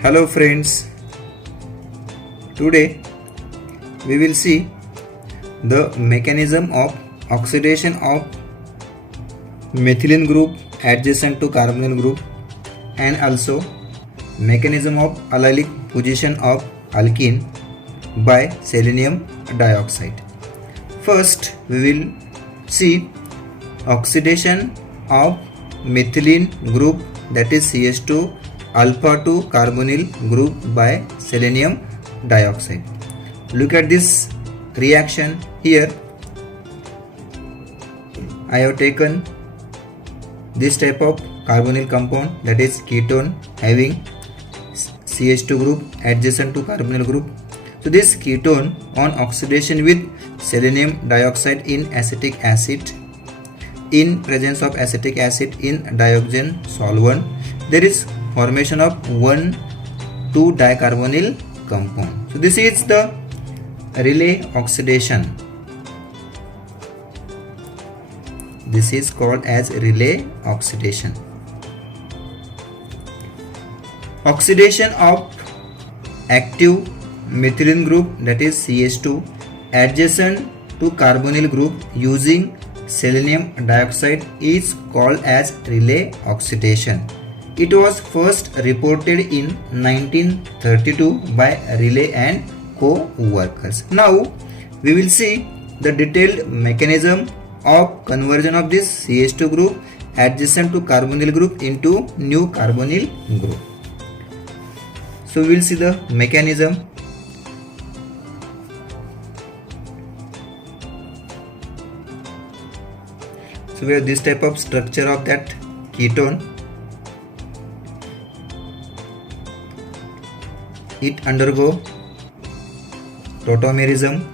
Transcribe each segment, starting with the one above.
Hello friends, today we will see the mechanism of oxidation of methylene group adjacent to carbonyl group and also mechanism of allylic position of alkene by selenium dioxide. First we will see oxidation of methylene group, that is CH2 alpha 2 carbonyl group by selenium dioxide. Look at this reaction here. I have taken this type of carbonyl compound, that is ketone having CH2 group adjacent to carbonyl group. So this ketone on oxidation with selenium dioxide in acetic acid, in presence of acetic acid in dioxane solvent, there is formation of 1,2-dicarbonyl compound. So this is the relay oxidation. This is called as relay oxidation. Oxidation of active methylene group, that is CH2 adjacent to carbonyl group using selenium dioxide is called as relay oxidation. It was first reported in 1932 by Relay and co-workers. Now we will see the detailed mechanism of conversion of this CH2 group adjacent to carbonyl group into new carbonyl group. So we will see the mechanism. So we have this type of structure of that ketone. It undergo tautomerism.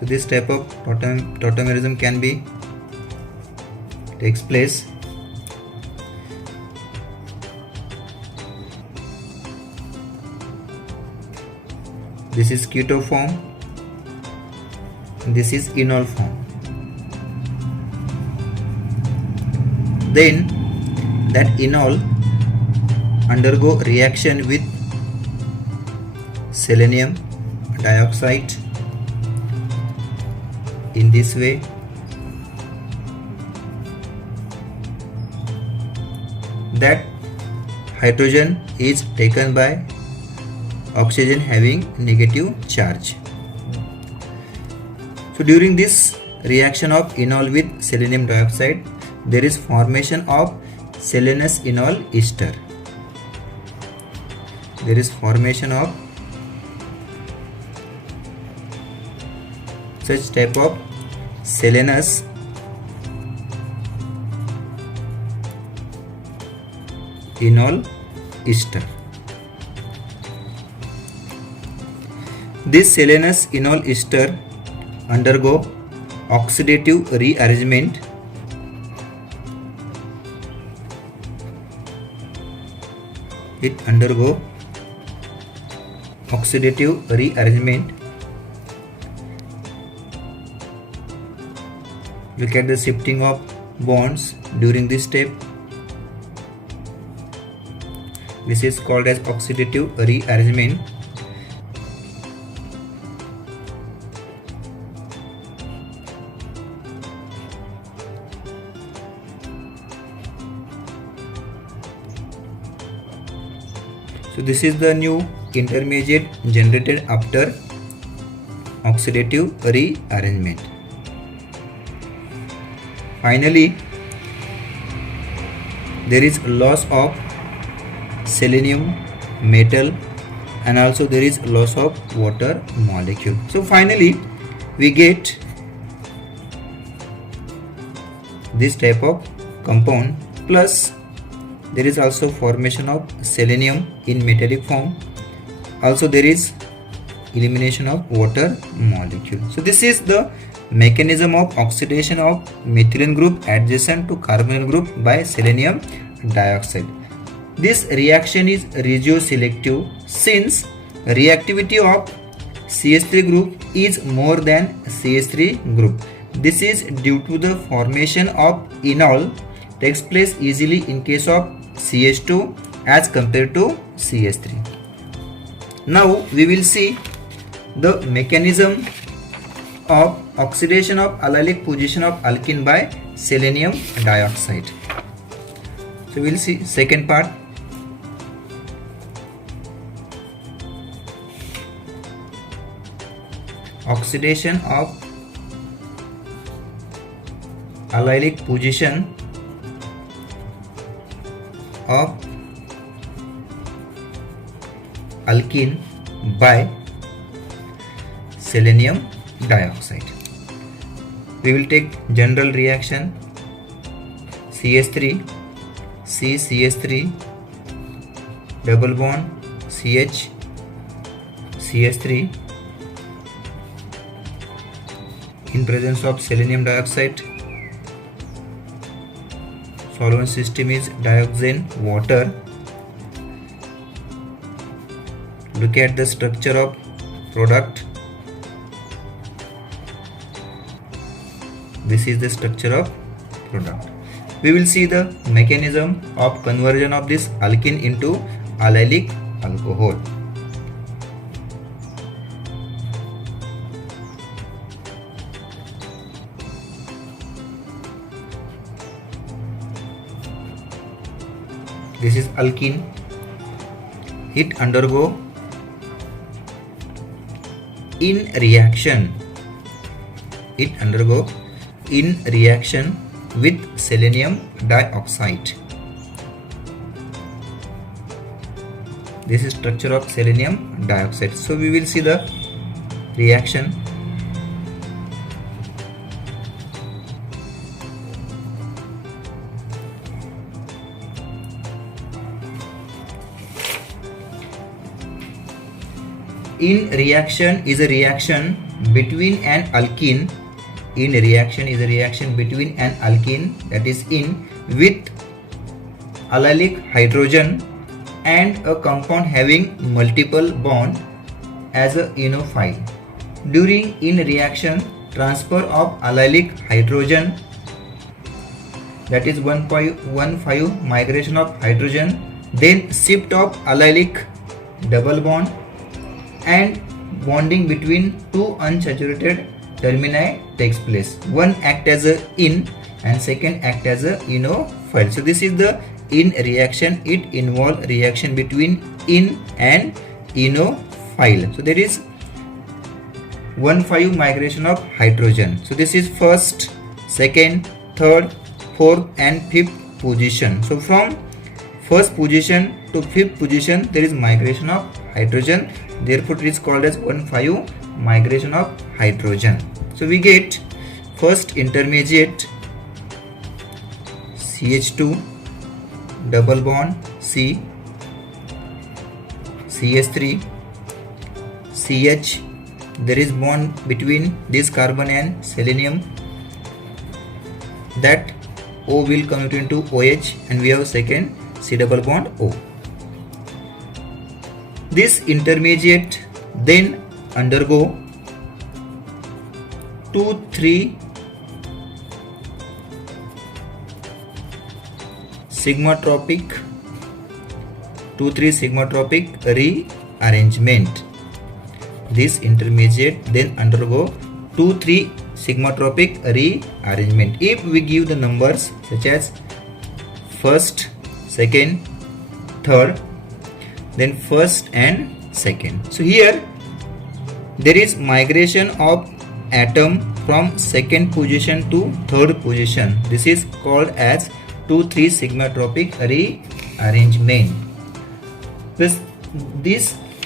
So this type of tautomerism can be takes place. This is keto form. This is enol form. Then that enol undergo reaction with selenium dioxide in this way. That hydrogen is taken by oxygen having negative charge. So during this reaction of enol with selenium dioxide, there is formation of selenous enol ester. There is formation of such type of selenous enol ester. This selenous enol ester undergo oxidative rearrangement . It undergo oxidative rearrangement. Look at the shifting of bonds during this step. This is called as oxidative rearrangement. So this is the new intermediate generated after oxidative rearrangement. Finally, there is loss of selenium metal and also there is loss of water molecule. So finally, we get this type of compound, plus there is also formation of selenium in metallic form. Also there is elimination of water molecule. So this is the mechanism of oxidation of methylene group adjacent to carbonyl group by selenium dioxide. This reaction is regioselective since reactivity of CH3 group is more than CH3 group. This is due to the formation of enol takes place easily in case of CH2 as compared to CH3. Now we will see the mechanism of oxidation of allylic position of alkene by selenium dioxide. So we will see second part. Oxidation of allylic position of alkene by selenium dioxide. We will take general reaction CH3 CH3 double bond CH CH3 in presence of selenium dioxide. Solvent system is dioxane water. Look at the structure of product. This is the structure of product. We will see the mechanism of conversion of this alkene into allylic alcohol. This is alkene. It undergo in reaction. It undergo in reaction with selenium dioxide. This is structure of selenium dioxide. So we will see the reaction. In reaction is a reaction between an alkene. In reaction is a reaction between an alkene, that is in, with allylic hydrogen and a compound having multiple bond as a enophile. During in reaction, transfer of allylic hydrogen, that is 1,5 migration of hydrogen, then shift of allylic double bond and bonding between two unsaturated termini takes place. One act as a in and second act as a enophile. So this is the in reaction. It involves reaction between in and enophile. So there is 1,5 migration of hydrogen. So this is first, second, third, fourth and fifth position. So from first position to fifth position there is migration of hydrogen. Therefore it is called as 1,5 migration of hydrogen. So we get first intermediate CH2 double bond C, CH3 CH. There is bond between this carbon and selenium. That O will convert into OH and we have second C double bond O. This intermediate then undergo 2,3 sigmatropic rearrangement. This intermediate then undergo 2,3 sigmatropic rearrangement. If we give the numbers such as first, second, third, then first and second. So here there is migration of atom from second position to third position. This is called as 2,3 sigmatropic rearrangement. This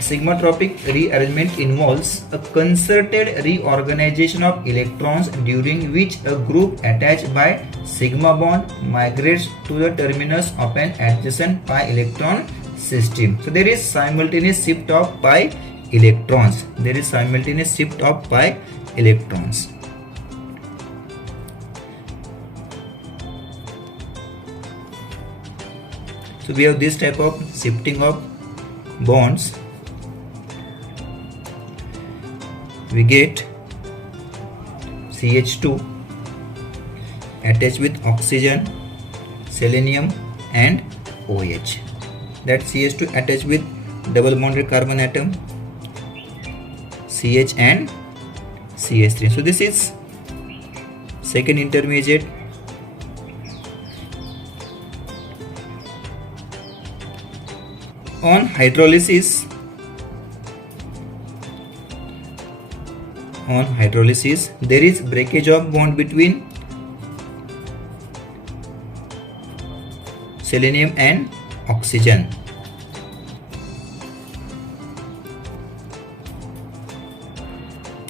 sigmatropic rearrangement involves a concerted reorganization of electrons during which a group attached by sigma bond migrates to the terminus of an adjacent pi electron system. So there is simultaneous shift of pi electrons. There is simultaneous shift of pi electrons. So we have this type of shifting of bonds. We get CH2 attached with oxygen, selenium and OH. That CH2 attached with double bonded carbon atom CH and CH3. So this is second intermediate. On hydrolysis, there is breakage of bond between selenium and oxygen.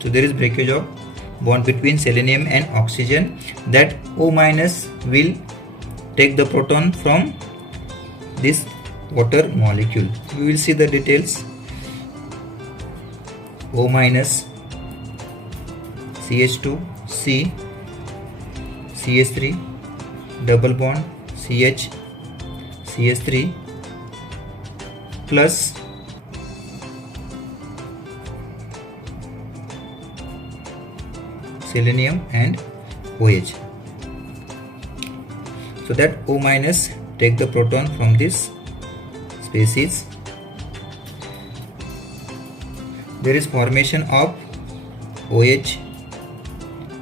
So there is breakage of bond between selenium and oxygen. That O- will take the proton from this water molecule. We will see the details. O-, CH2, C, CH3, double bond, CH, CH3 plus selenium and OH. So that O- take the proton from this species. There is formation of OH,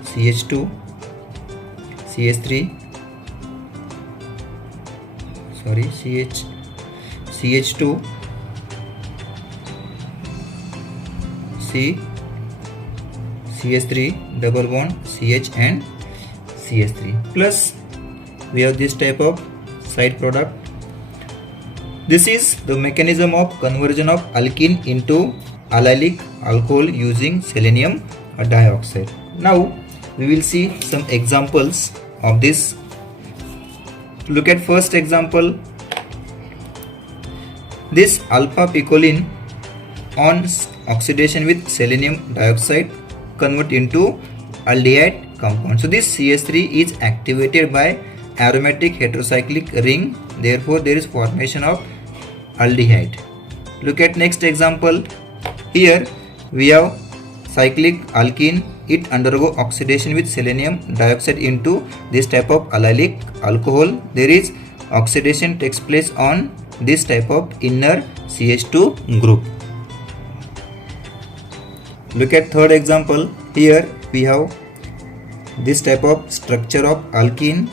CH2, CH3, CH2, C, CH3, double bond, CH and CH3 plus we have this type of side product. This is the mechanism of conversion of alkene into allylic alcohol using selenium dioxide. Now we will see some examples of this. Look at first example. This alpha picoline on oxidation with selenium dioxide convert into aldehyde compound. So this CH3 is activated by aromatic heterocyclic ring. Therefore there is formation of aldehyde. Look at next example. Here we have cyclic alkene. It undergo oxidation with selenium dioxide into this type of allylic alcohol. There is oxidation takes place on this type of inner CH2 group. Look at third example. Here we have this type of structure of alkene.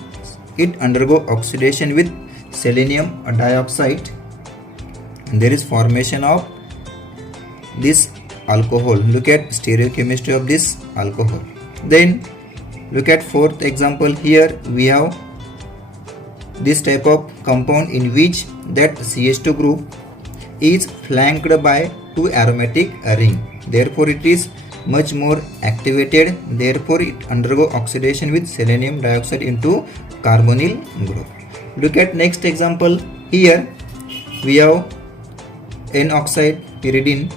It undergo oxidation with selenium dioxide. And there is formation of this alcohol. Look at stereochemistry of this alcohol. Then look at fourth example. Here we have this type of compound in which that CH2 group is flanked by two aromatic ring. Therefore it is much more activated. Therefore it undergo oxidation with selenium dioxide into carbonyl group. Look at next example. Here we have N-oxide pyridine.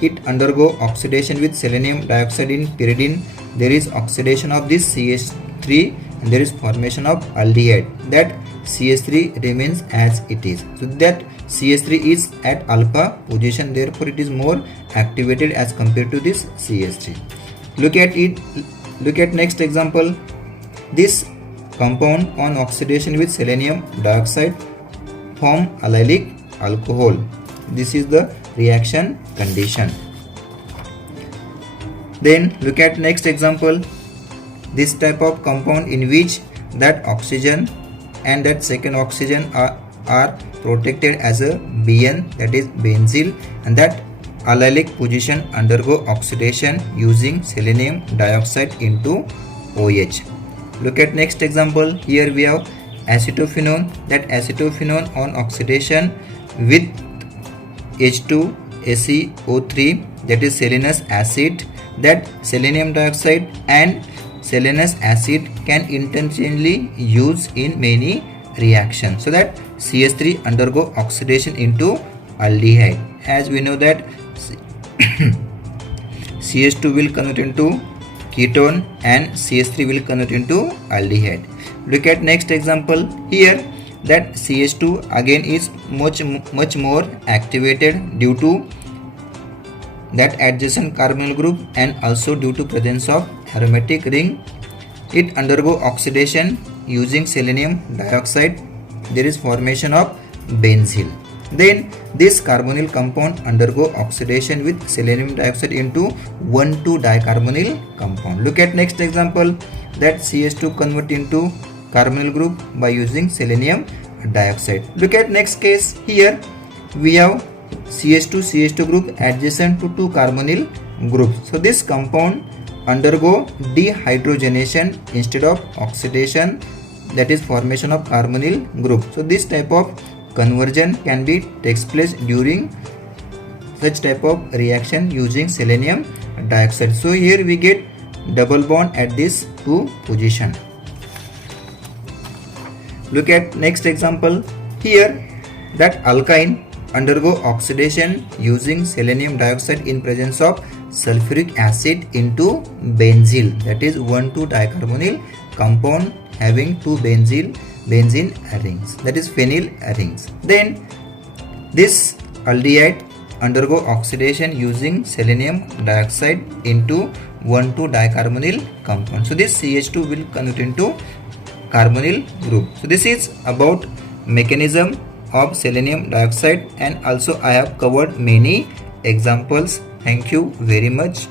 It undergo oxidation with selenium dioxide in pyridine. There is oxidation of this CH3 and there is formation of aldehyde. That CH3 remains as it is. So that CH3 is at alpha position. Therefore it is more activated as compared to this CH3. Look at it. Look at next example. This compound on oxidation with selenium dioxide form allylic alcohol. This is the reaction condition. Then look at next example. This type of compound in which that oxygen and that second oxygen are protected as a BN, that is benzyl, and that allylic position undergo oxidation using selenium dioxide into OH. Look at next example. Here we have acetophenone. That acetophenone on oxidation with H2SeO3, that is selenous acid. That selenium dioxide and selenous acid can interchangeably use in many reactions. So that CH3 undergo oxidation into aldehyde. As we know that CH2 will convert into ketone and CH3 will convert into aldehyde. Look at next example. Here that CH2 again is much more activated due to that adjacent carbonyl group and also due to presence of aromatic ring. It undergo oxidation using selenium dioxide, there is formation of benzyl. Then this carbonyl compound undergo oxidation with selenium dioxide into 1,2-dicarbonyl compound. Look at next example, that CH2 convert into carbonyl group by using selenium dioxide. Look at next case. Here we have CH2 group adjacent to 2 carbonyl groups. So this compound undergo dehydrogenation instead of oxidation, that is formation of carbonyl group. So this type of conversion can be takes place during such type of reaction using selenium dioxide. So here we get double bond at this 2 position. Look at next example. Here that alkyne undergo oxidation using selenium dioxide in presence of sulfuric acid into benzyl, that is 1,2-dicarbonyl compound having 2 benzene rings, that is phenyl rings. Then this aldehyde undergo oxidation using selenium dioxide into 1,2-dicarbonyl compound. So this CH2 will convert into carbonyl group. So this is about mechanism of selenium dioxide, and also I have covered many examples. Thank you very much.